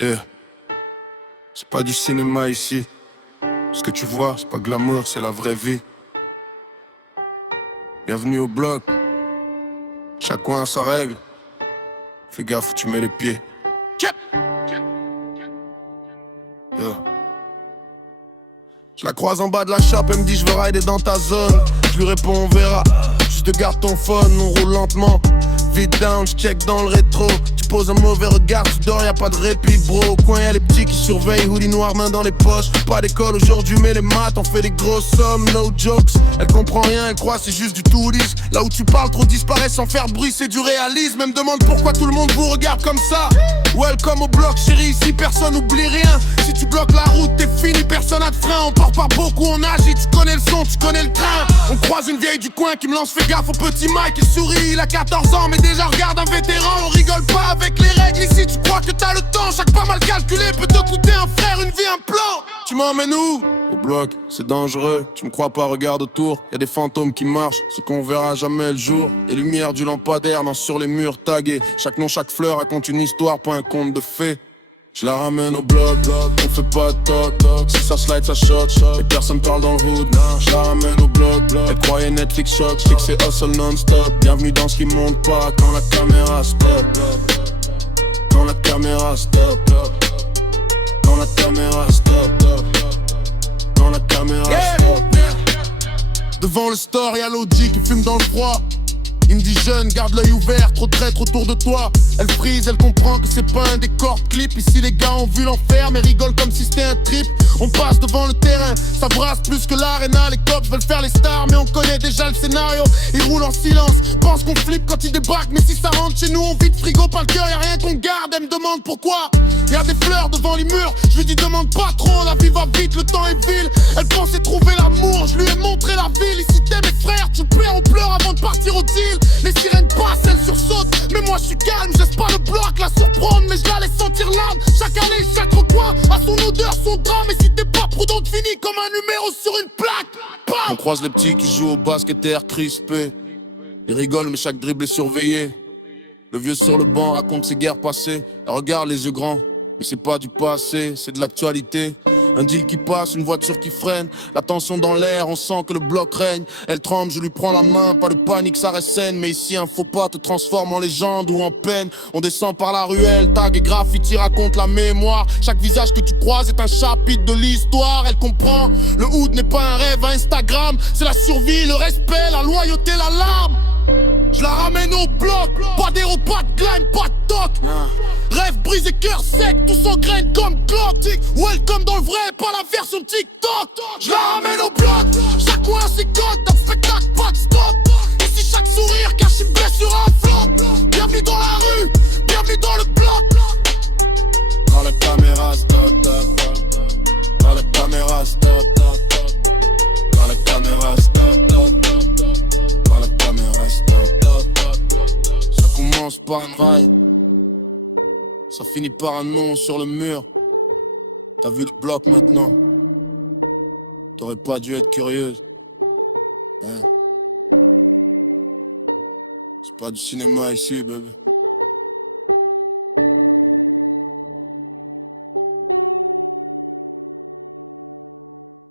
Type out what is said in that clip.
Yeah. C'est pas du cinéma ici. Ce que tu vois, c'est pas glamour, c'est la vraie vie. Bienvenue au bloc. Chaque coin a sa règle. Fais gaffe où tu mets les pieds. Yeah. Je la croise en bas de la chape, elle me dit je veux rider dans ta zone. Je lui réponds on verra. Juste garde ton phone, on roule lentement. Vite down, j'check dans le rétro. Tu poses un mauvais regard, tu dors, y'a pas de répit bro. Au coin y'a les petits qui surveillent, hoodie noir, main dans les poches. Pas d'école aujourd'hui mais les maths, on fait des grosses sommes, no jokes. Elle comprend rien, elle croit c'est juste du tourisme. Là où tu parles trop disparaît sans faire de bruit, c'est du réalisme. Elle me demande pourquoi tout le monde vous regarde comme ça. Welcome au bloc chérie, ici personne n'oublie rien. Si tu bloques la route t'es fini, personne n'a de frein. On part pas beaucoup, on agit, tu connais le son, tu connais le train. On croise une vieille du coin qui me lance, fais gaffe au petit Mike. Il sourit, il a 14 ans mais déjà regarde un vétéran. On rigole pas avec les règles ici, tu crois que t'as le temps. Chaque pas mal calculé peut te coûter un frère, une vie, un plan. Tu m'emmènes où? Au bloc, c'est dangereux, tu me crois pas, regarde autour. Y'a des fantômes qui marchent, ce qu'on verra jamais le jour. Les lumières du lampadaire dansent sur les murs tagués. Chaque nom, chaque fleur raconte une histoire, pas un conte de fées. Je la ramène au bloc, on fait pas de toc. Si ça slide, ça shot, et personne parle dans le hood. Je la ramène au bloc, elle croyait Netflix shot. Je sais que c'est hustle non-stop, bienvenue dans ce qui monte pas. Quand la caméra stop, quand la caméra stop, quand la caméra stop, quand la caméra stop. Devant le store, y'a l'Audi qui fume dans le froid. Il me dit jeune, garde l'œil ouvert, trop de traîtres autour de toi. Elle frise, elle comprend que c'est pas un décor de clip. Ici les gars ont vu l'enfer mais rigolent comme si c'était un trip. On passe devant le terrain, ça brasse plus que l'arena. Les cops veulent faire les stars mais on connaît déjà le scénario. Ils roulent en silence, pensent qu'on flippe quand ils débarquent. Mais si ça rentre chez nous on vide frigo pas le cœur, y'a rien qu'on garde. Elle me demande pourquoi, y'a des fleurs devant les murs. Je lui dis demande pas trop, la vie va vite, le temps est vil. Elle pensait trouver l'amour, je lui ai montré la ville. Ici t'es mes frères, tu perds, on pleure avant de partir au deal. Les sirènes passent, elles sursautent, mais moi je suis calme, je laisse pas le bloc la surprendre, mais je la laisse sentir l'âme. Chaque année, chaque recoin a son odeur, son drame. Et si t'es pas prudent, tu finis comme un numéro sur une plaque. Bam. On croise les petits qui jouent au basket air crispé. Ils rigolent mais chaque dribble est surveillé. Le vieux sur le banc raconte ses guerres passées. Elle regarde les yeux grands, mais c'est pas du passé, c'est de l'actualité. Un deal qui passe, une voiture qui freine. La tension dans l'air, on sent que le bloc règne. Elle tremble, je lui prends la main, pas de panique, ça reste saine. Mais ici un faux pas te transforme en légende ou en peine. On descend par la ruelle, tag et graffiti racontent la mémoire. Chaque visage que tu croises est un chapitre de l'histoire. Elle comprend, le hood n'est pas un rêve à Instagram. C'est la survie, le respect, la loyauté, la larme. Je la ramène au bloc, pas d'héros, pas de climb, pas de toc. Rêve brisé, cœur sec, tout s'engraine comme Glock. Welcome dans le vrai, pas la version TikTok. Je la ramène au bloc, chaque coin ses codes, d'un spectacle, pas de stop. Ici chaque sourire cache une blessure, un flop. Bienvenue dans la rue, bienvenue dans le bloc. Quand la caméra stop, quand la caméra stop, quand la caméra stop, quand la caméra stop. Ça commence par un rail, ça finit par un nom sur le mur. T'as vu le bloc maintenant, t'aurais pas dû être curieuse, hein. C'est pas du cinéma ici, bébé.